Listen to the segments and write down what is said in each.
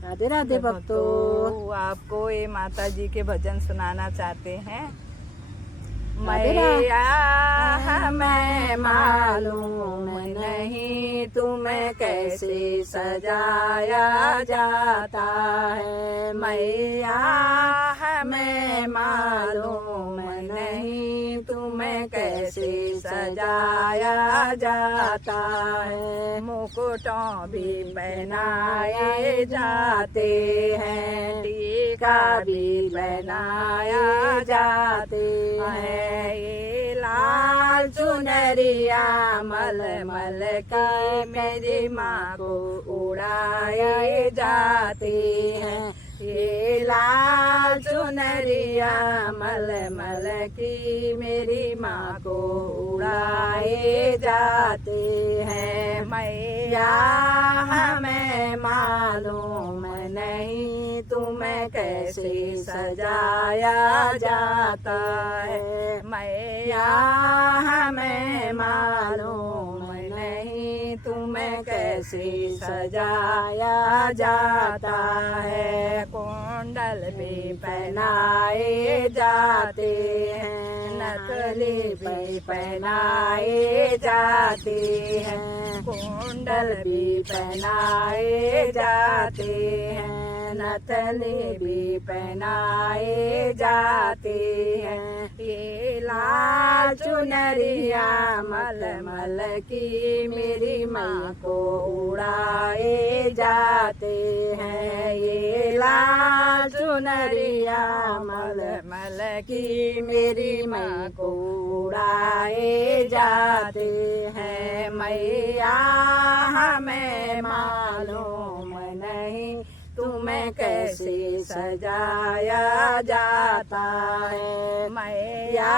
राधे राधे भक्तों। आपको ये माता जी के भजन सुनाना चाहते हैं। राधे मैया हमें मालूम नहीं तुम्हें कैसे सजाया जाता है। मैया हमें मालूम नहीं तुम्हें कैसे सजाया जाता है। मुकुटों भी पहनाए जाते हैं, टीका भी पहनाया जाते हैं। ये लाल चुनरिया मल मल की मेरी माँ को उड़ाए जाती हैं। ये लाल चुनरिया मल मल की मेरी माँ को उड़ाए जाते हैं। मैया हमें मालूम नहीं तुम्हें कैसे सजाया जाता है। मैया हमें मालूम नहीं तुम्हें कैसे सजाया जाता है। कुंडल भी पहनाए जाते हैं, नकली भी पहनाए जाते हैं। कुंडल भी पहनाए जाते हैं, नथनी भी पहनाए जाते हैं। ये लाल चुनरिया मल मल की मेरी माँ को उड़ाए जाते हैं। ये लाल चुनरिया मल मल की मेरी माँ को उड़ाए जाते हैं। मैया हमें मालूम नहीं तुम्हें कैसे सजाया जाता है। मैया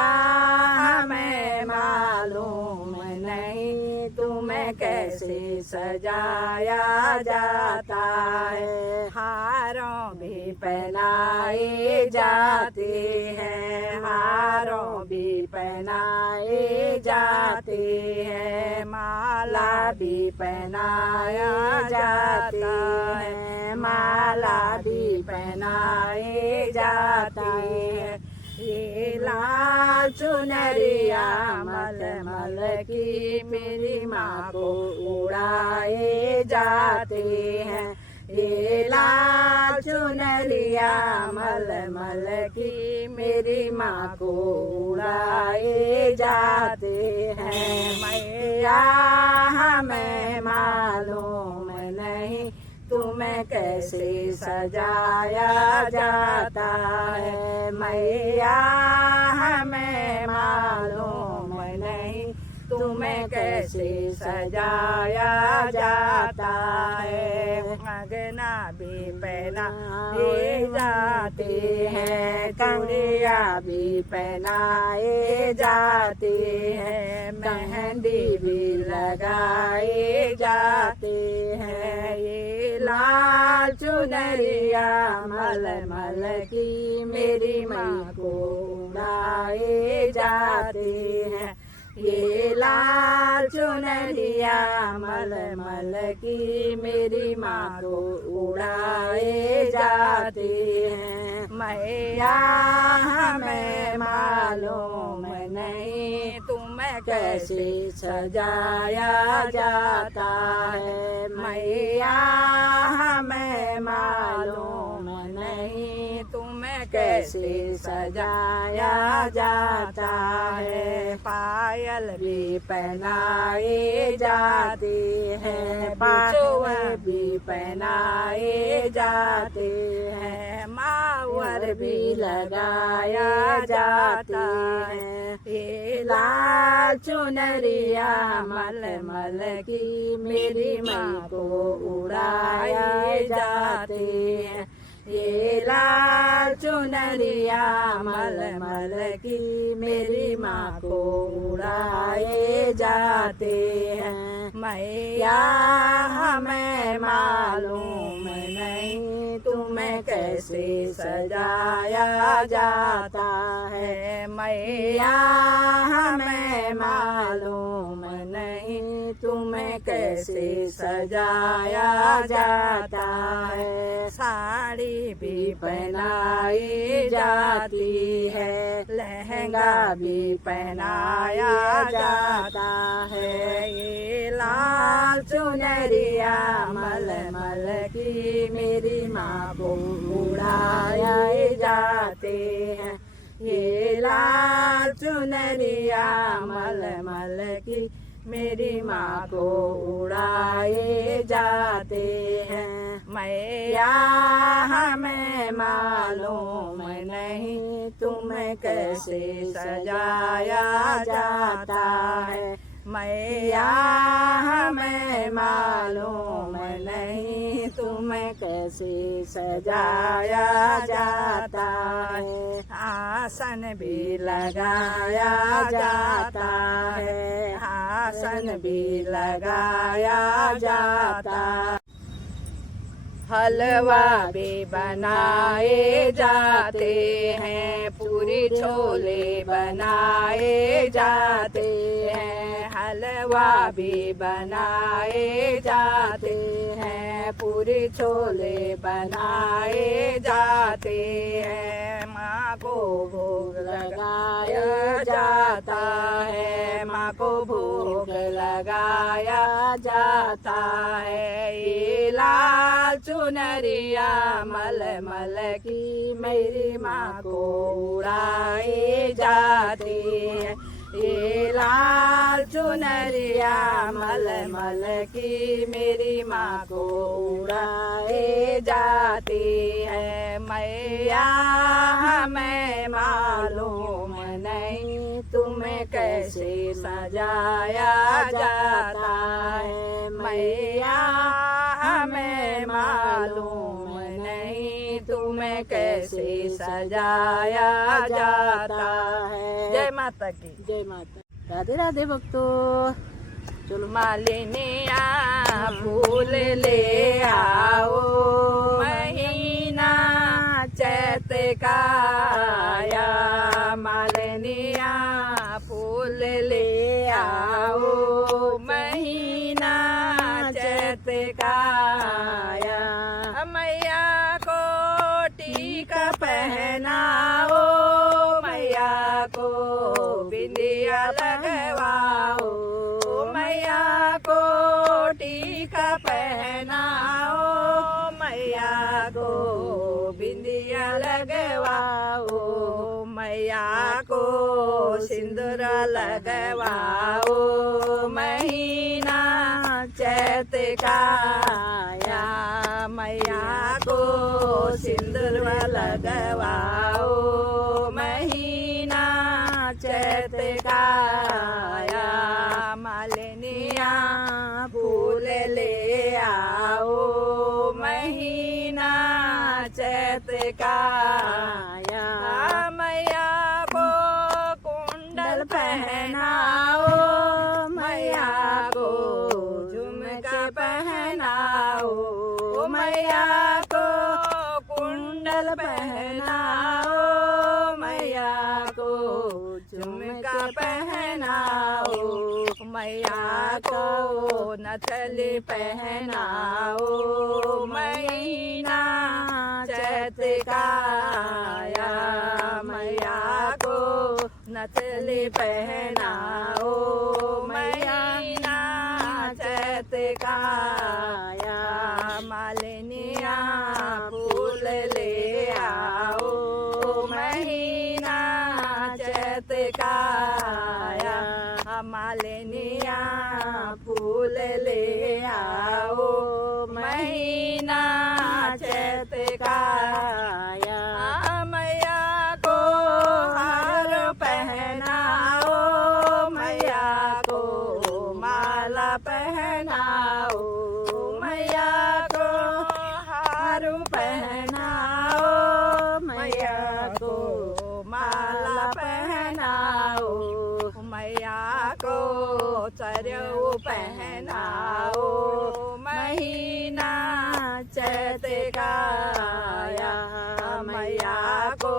हमें मालूम नहीं तुम्हें कैसे सजाया जाता है। हारों भी पहनाए जाते हैं, हारों भी पहनाए जाते हैं। माला भी पहनाया जाता है, माला भी पहनाए जाती है। ये लाल चुनरिया मल मल की मेरी माँ को उड़ाए जाते हैं। ये लाल चुनरिया मल मल की मेरी माँ को उड़ाए जाते हैं। मैया हमें मालूम नहीं तुम्हें कैसे सजाया जाता है। मैया हमें मालूम नहीं तुम्हें कैसे सजाया जाता है। अंगना भी पहनाए जाते हैं, कंगड़िया भी पहनाए जाते हैं, मेहंदी भी लगाए जाते हैं। ये लाल चुनरिया मल मल की मेरी माँ को उड़ाए जाते हैं। ये लाल चुनरिया मल मल की मेरी माँ को उड़ाए जाते हैं। मैया हमें मालूम नहीं तुम्हें कैसे सजाया जाता है। मैया हमें मालूम नहीं तुम्हें कैसे सजाया जाता है। पायल भी पहनाए जाते हैं, पायल भी पहनाए जाते हैं, मावर भी लगाया जाता है। ये लाल चुनरिया मल मल की मेरी माँ को उड़ाए जाते हैं। ये लाल चुनरिया मल मल की मेरी माँ को उड़ाए जाते हैं। मैया हमें मालूम नहीं तुम्हें कैसे सजाया जाता है। मैया हमें मालूम नहीं तुम्हें कैसे सजाया जाता है। साड़ी भी पहनाई जाती है, लहंगा भी पहनाया जाता है। ये लाल चुनरिया मलमल की मेरी माँ को उड़ाए जाते हैं। ये लाल चुनरिया मलमल की मेरी माँ को उड़ाए जाते हैं। मैया हमें मालूम नहीं तुम्हें कैसे सजाया जाता है। मैया हमें मालूम नहीं तुम्हें कैसे सजाया जाता है। आसन भी लगाया जाता है, आसन भी लगाया जाता। हलवा भी बनाए जाते हैं, पूरी छोले बनाए जाते हैं। हलवा भी बनाए जाते हैं, पूरी छोले बनाए जाते हैं। माँ को भोग लगाया जाता है, माँ को भोग लगाया जाता है। ये लाल चुनरिया मलमल की मेरी माँ को उड़ाई जाती है। ये लाल चुनरिया मलमल की मेरी माँ को उड़ाई जाती है। मैया हमें मालूम नहीं तुम्हें कैसे सजाया जाता है। मैया हमें मालूम नहीं तुम्हें कैसे सजाया जाता है। जय माता की। जय माता। राधे राधे भक्तों। चलो मालिनिया फूल ले आओ, महीना चैत का आया। मालिनिया फूल ले आओ, महीना चैत का आया। मैया को टीका पहनाओ, मैया को बिंदिया लगवाओ। मैया को टीका पहनाओ, मैया को बिंदिया लगवाओ। मैया को सिंदूर लगवाओ, महीना चैत का आया। मैया को सिंदूर लगवाओ, महीना चैत का आया। मालिनिया फूल ले आओ, महीना चैत का आया। मैया को कुंडल पहनाओ, मैया को झुमका पहनाओ। मैया को कुंडल पहनाओ, मैया को झुमका पहनाओ। मैया को नथली पहनाओ, महीना चैत का आया। मैया को नथली पहनाओ, महीना चैत का आया। मालिनिया फूल ले आओ, महीना चैत का आया। मालिनिया फूल ले आओ, महीना चैत का आया। मैया को हार पहनाओ, मैया को माला पहनाओ। मैया को हार पहनाओ, मैया को माला पहनाओ। मैया को चरऊ पहनाओ, महीना चैत का आया। मैया को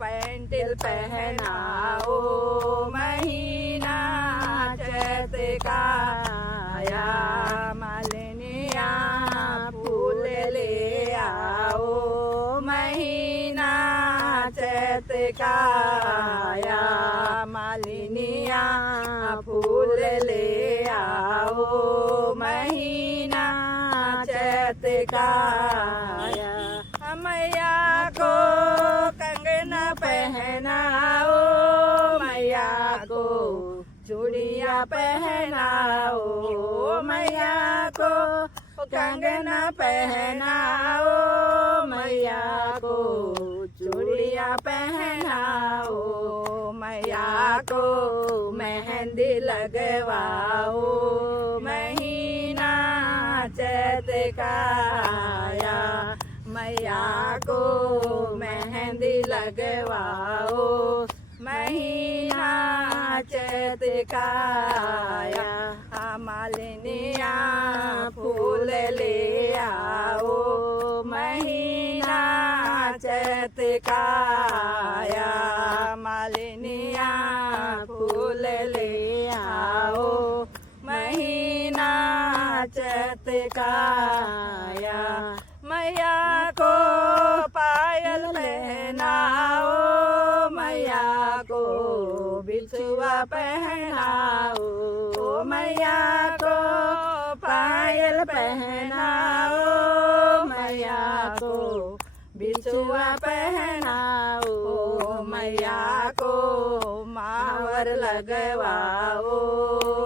पैंटिल पहनाओ, महीना चैत का आया। मालिनिया फूल ले आ का आया, मालिनिया फूल ले आओ, महीना चैत का आया। मैया को कंगना पहनाओ, मैया को चूड़िया पहनाओ, मैया को कंगना पहनाओ, मैया को चूड़िया पहनाओ, मैया को मेहंदी लगवाओ, महीना चैत का आया, मैया को मेहंदी लगवाओ, महीना चैत का आया। मालिनिया फूल ले आओ, महीना चैत का आया, मालिनिया फूल ले आओ, महीना चैत का आया। मैया को पायल पहनाओ, मैया को बिछुआ पहनाओ, मैया को पायल पहनाओ, मैया को बिछुआ पहनाओ, मैया को मावर लगवाओ,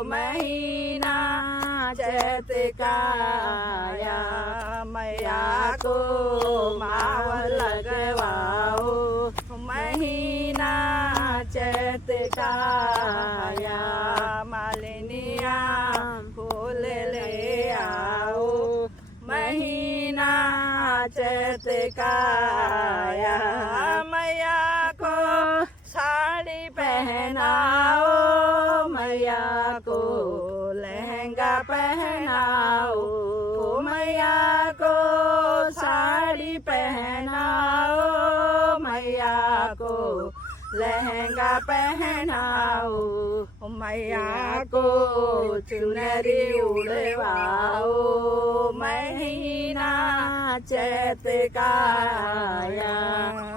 महीना चैत का आया, मैया को मावर लगवाओ, महीना चैत का आया, मालिनिया फूल ले आओ, महीना चैत का आया। मैया को साड़ी पहनाओ, मैया को लहंगा पहनाओ, मैया को साड़ी पहनाओ, मैया को लहंगा पहनाओ, मैया को चुनरी उड़वाओ, महीना चैत का आया,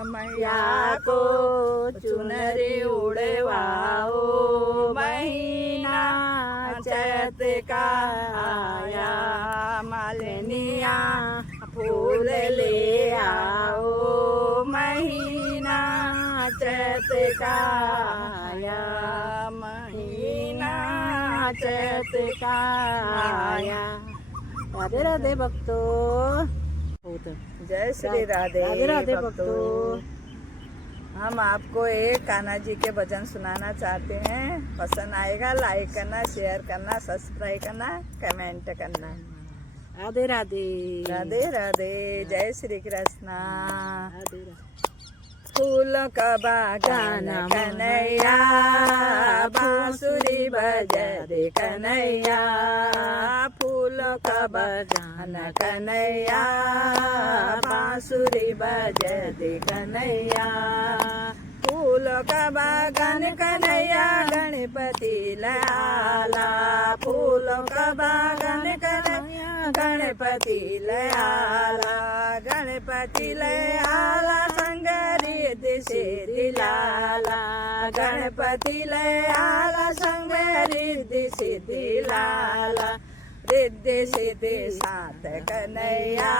मैया को चुनरी उड़वाओ, महीना चैत का आया, मालिनिया फूल ले आओ, महीना चैत का आया, महीना चैत का आया। राधे राधे भक्तों। जय श्री राधे। राधे राधे भक्तों। हम आपको एक कान्हा जी के भजन सुनाना चाहते हैं। पसंद आएगा लाइक करना, शेयर करना, सब्सक्राइब करना, कमेंट करना। राधे राधे। राधे राधे। जय श्री कृष्ण। राधे राधे। फूलों का बागान कन्हैया, बांसुरी बजा दे कन्हैया, फूलों का बागान कन्हैया, बांसुरी बजा दे कन्हैया, फूलों का बागान कन्हैया, गणपति लाला, फूलों का बागान कन्हैया, गणपति लाला, गणपति लाला, संगरी दिशे दिलाला, गणपति लाला, संगरी दिशे दिलाला, रिद्धि सिद्धि साथ कन्हैया,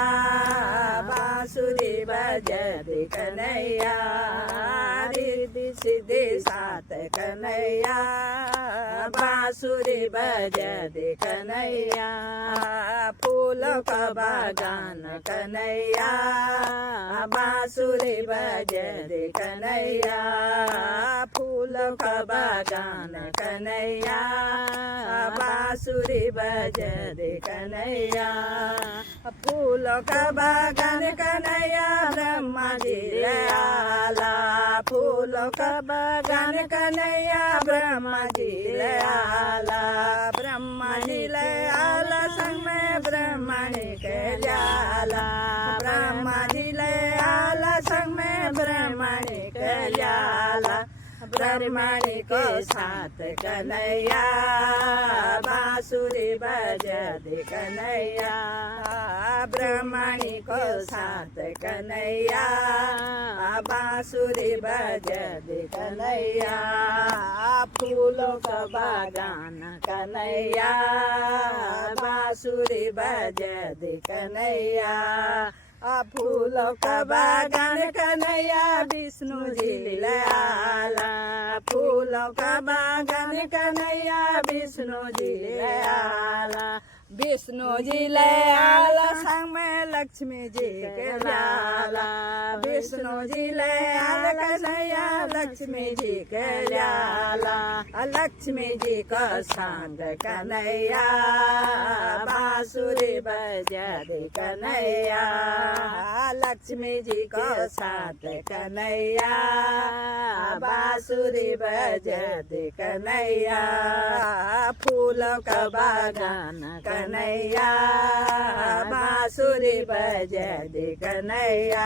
बांसुरी बजते कन्हैया, रिद्धि सिद्धि साथ कन्हैया, बांसुरी बजते कन्हैया, फूलों का बागान कन्हैया, बांसुरी बजते कन्हैया, फूलों का बागान कन्हैया, बांसुरी बजते कन्हैया, फूलों का बागान कन्हैया, ब्रह्मा जी आला, फूलों का बागान कन्हैया, ब्रह्मा जी आला, ब्रह्मा जी आला, संग में ब्रह्मणि के जाला, ब्रह्मा जी आला, संग में ब्रह्मणि के जाला, ब्रह्मणी को साथ कन्हैया बांसुरी बजा दे कन्हैया ब्रह्मणी को साथ कन्हैया बांसुरी बजा दे कन्हैया फूलों का बागान कन्हैया बांसुरी बजा दे कन्हैया फूलों का बागान कन्हैया विष्णु जी ले आला फूलों का बागान कन्हैया विष्णु जी ले आला विष्णु जी ले आला संग में लक्ष्मी जी के लाला विष्णु जी ले आला कन्हैया लक्ष्मी जी के लाला लक्ष्मी जी को संग कन्हैया बांसुरी बजा दे कन्हैया लक्ष्मी जी को साथ कन्हैया बांसुरी बजा दे कन्हैया फूलों का बागान कन्हैया बांसुरी बजा दे कन्हैया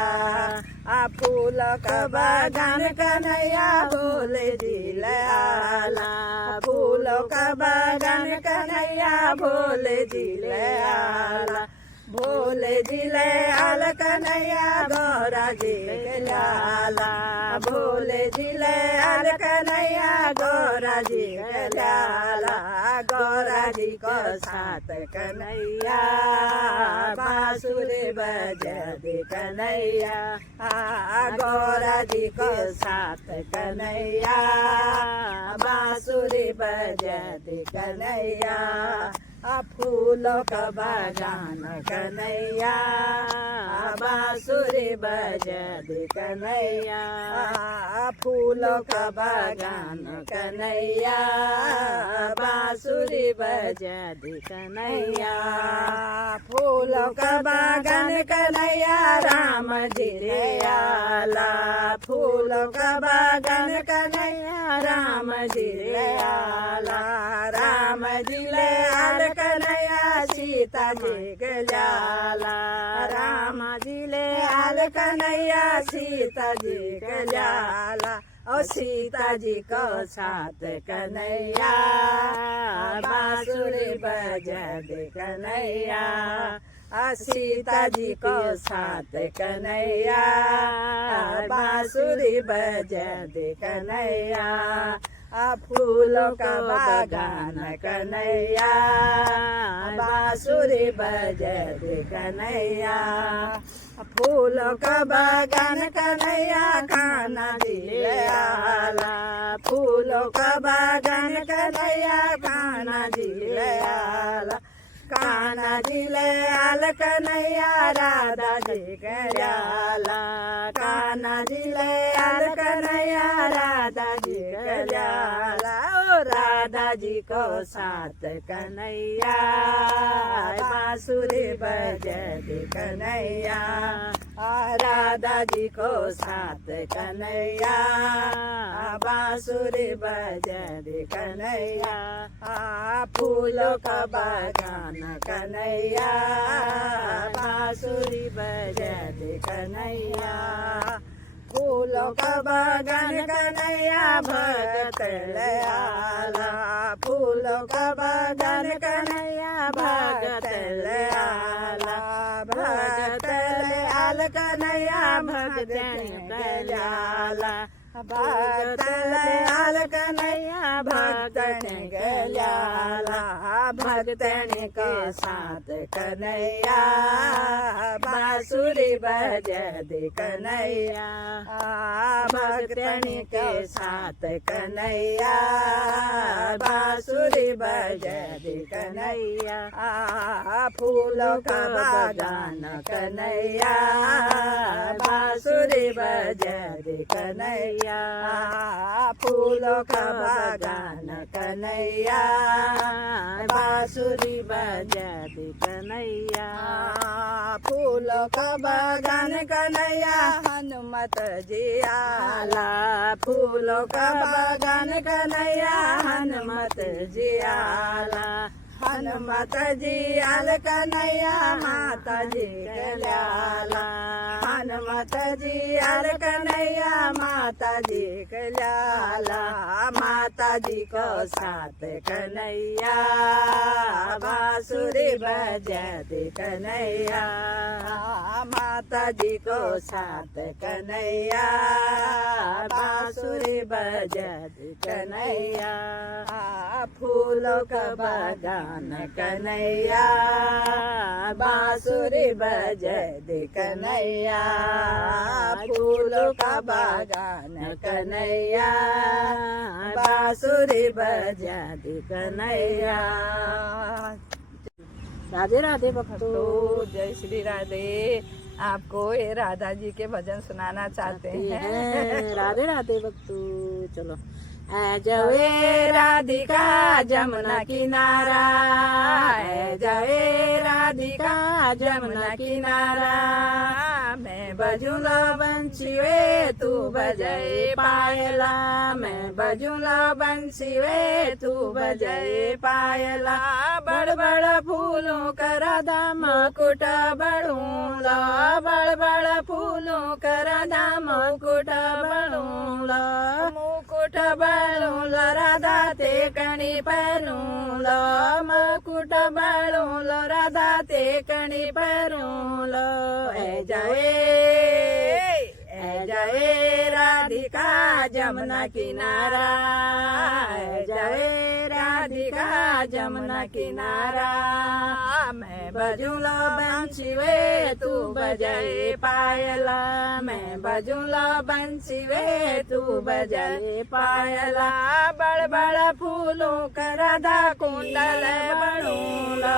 फूलों का बागान कन्हैया भोले जी ले आला फूलों का बागान कन्हैया भोले जी ले आला भोले जी ले आला कन्हैया गौरा जी के लाला भोले जी ले आला कन्हैया गौरा जी के लाला गौरा जी को साथ कन्हैया बांसुरी बजा दे कन्हैया गौरा जी को साथ कन्हैया बांसुरी बजा दे कन्हैया फूलों का बागान कन्हैया बांसुरी बजा दे कन्हैया फूलों का बागान कन्हैया बांसुरी बजा दे कन्हैया फूलों का बागान कन्हैया राम जी ले आला फूलों का बागान कन्हैया राम जी ले आला राम जी ले आला कन्हैया सीता जी के लाला राम जी ले आला कन्हैया सीता जी के लाला और सीता जी को साथ कन्हैया बांसुरी बजा दे कन्हैया सीता जी को साथ कन्हैया बांसुरी बजा दे कन्हैया फूलों का बागान कन्हैया बांसुरी बजा दे कन्हैया फूलों का बागान कन्हैया कान्हा जी ले आला फूलों का बागान कन्हैया कान्हा जी ले आला कान्हा जी ले आला कन्हैया राधा जी के लाला कान्हा जी ले आला कन्हैया राधा जी के लाला राधा जी को साथ कन्हैया बांसुरी बजा दे कन्हैया राधा जी को साथ कन्हैया बांसुरी बजा दे कन्हैया फूलों का बागान कन्हैया बांसुरी बजा दे कन्हैया फूलों का बागान कन्हैया भगत ले आला फूलों का बागान कन्हैया भगत ले आला भगत ले आला कन्हैया भगत ले आला भगत ले आला कन्हैया भगत के लाला भगतन के साथ कन्हैया बांसुरी बजा दे कन्हैया भगतन के साथ कन्हैया बांसुरी बजा दे कन्हैया फूलों का बागान कन्हैया बांसुरी बजा दे कन्हैया फूलों का बागान कन्हैया बांसुरी बजा दे कन्हैया फूलों का बागान कन्हैया हनुमत जी आला फूलों का बागान कन्हैया हनुमत जी आला हनुमत जी आल कन्हैया माता जी के लाला हनुमत जी हर कन्हैया माता जी कल्याला माता जी को साथ कन्हैया बांसुरी बजाते कन्हैया माता जी को साथ कन्हैया बांसुरी बजाते कन्हैया फूलों का बागान कन्हैया बांसुरी बजाते कन्हैया फूलों का बागान कन्हैया बांसुरी बजाते कन्हैया। राधे राधे भक्तों। तो जय श्री राधे। आपको ये राधा जी के भजन सुनाना चाहते हैं। राधे राधे भक्तों। चलो जवे राधिका जमुना किनारा जवे राधिका जमुना किनारा मैं बजूला बंसी वे तू बजाए पायला मैं बजूला बंसी वे तू बजाए पायला बड़ बड़ फूलों का राधा मुकुट बड़ूला बड़ बड़ फूलों का राधा मुकुट बड़ूला मुकुट बड़ूला राधा ते कणी परूला मुकुट बड़ूला राधा ते कणी परूला जय राधिका जमुना किनारा जय राधिका जमुना किनारा मैं बजूला बंसी वे तू बजाए पायला मैं बजूला बंसी वे तू बजाए पायला बड़ बड़ फूलों का राधा कुंडल बड़ूला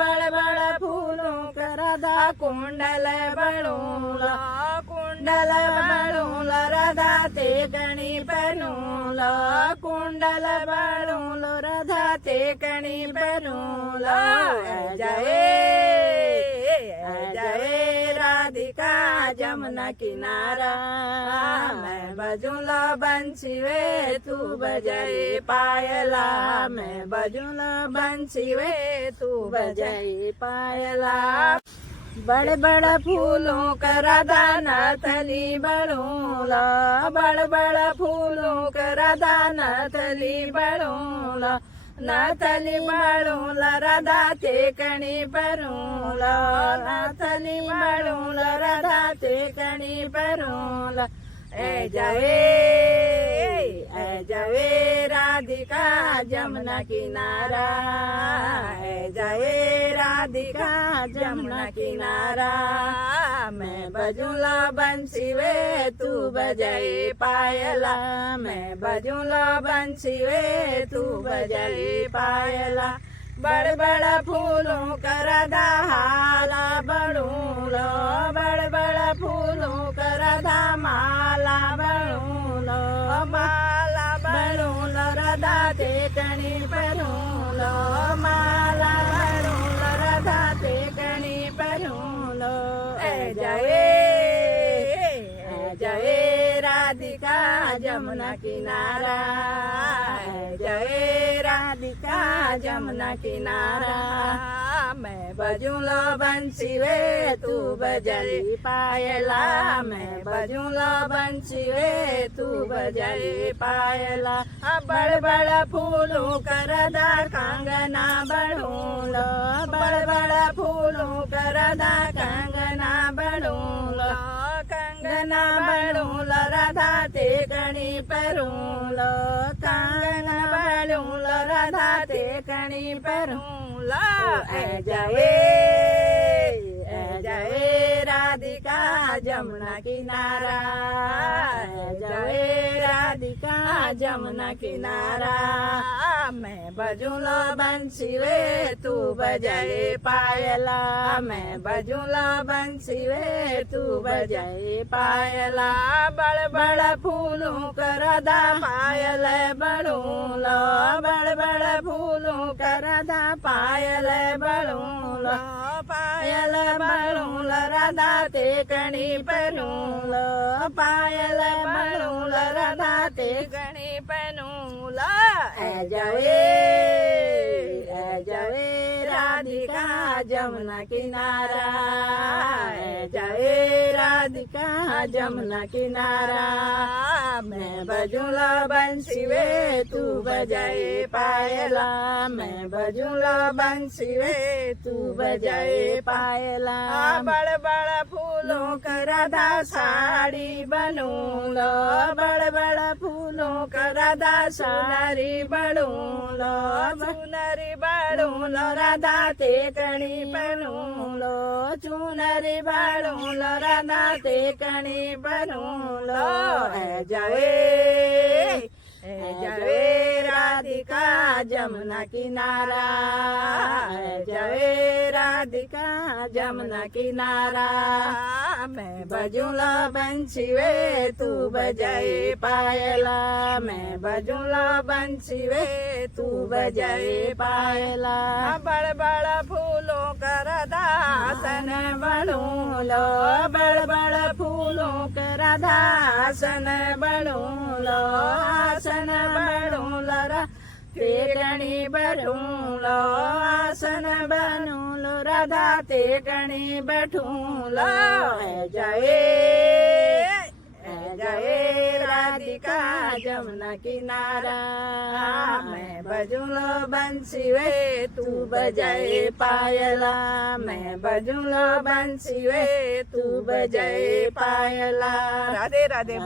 बड़ बड़ फूलों का राधा कुंडल बड़ूला कुंडल बड़ूला राधा ते गणी परूला कुंडल बड़ूला राधा ते गणी परूला जय राधिका जमुना किनारा मैं बजूला बंसी वे तू बजाए पायला मैं बजूला बंसी वे तू बजाए पायला बड़ बड़ फूलों का राधा नथली बड़ूला बड़ बड़ फूलों का राधा नथली बड़ूला नथली बड़ूला राधा ते कणी परूला नथली बड़ूला राधा ते कणी परूला जय राधिका जमुना किनारा जय राधिका जमुना किनारा मैं बजूला बंसी वे तू बजाए पायला मैं बजूला बंसी वे तू बजाए पायला बड़ बड़ फूलों का राधा हाला बड़ूला बड़ बड़ फूलों का राधा माला बड़ूला माला बड़ूला राधा ते कणी परूला माला बड़ूला राधा ते कणी परूला जय राधिका जमुना किनारा जय राधिका जमुना किनारा मैं बजूला बंसी वे तू बजाए पायला मैं बजूला बंसी वे तू बजाए पायला बड़ बड़ फूलों का राधा कंगना बड़ूला बड़ बड़ फूलों का राधा कंगना बड़ूला कंगना बड़ूला राधा ते गणी परूला कंगना बड़ूला राधा ते गणी परूला जय राधिका जमुना किनारा जय राधिका जमुना किनारा मैं बजूला बंसी वे तू बजाए पायला मैं बजूला बंसी वे तू बजाए पायला बड़ बड़ फूलों का राधा पायल बड़ूला बड़ बड़ फूलों का राधा पायल बड़ूला पायल बड़ूला राधा ते कणी परूला पायल बड़ूला राधा ते कणी परूला जय राधिका जमुना किनारा जय राधिका राधिका जमुना किनारा मैं बजूंगा बंसी वे तू बजाए पायला मैं बजूंगा बंसी वे तू बजाए पायला बड़ बड़ फूलों का राधा साड़ी बनूंगा बड़ बड़ फूलों का राधा सुनरी बनूंगा चुनरी बनूंगा राधा ते कणी बनूंगा चुनरी बनूंगा राधा ते कणी बनूंगा जावे राधिका जमुना किनारा जावे राधिका जमुना किनारा मैं बजूंगा बंसी वे तू बजाए पायला मैं बजूंगा बंसी वे तू बजाए पायला बड़ बड़ फूलों का राधासन बनूंगा बड़ बड़ फूलों का राधासन बनूंगा आसन बनूंगा ते कणी बनूंगा आसन बनूंगा राधा ते कणी बैठूंगा जाए राधिका जमुना किनारा मैं बजूंगा बंसी वे तू बजाए पायला मैं बजूंगा बंसी वे तू बजाए पायला राधे राधे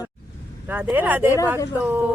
राधे राधे भक्तों।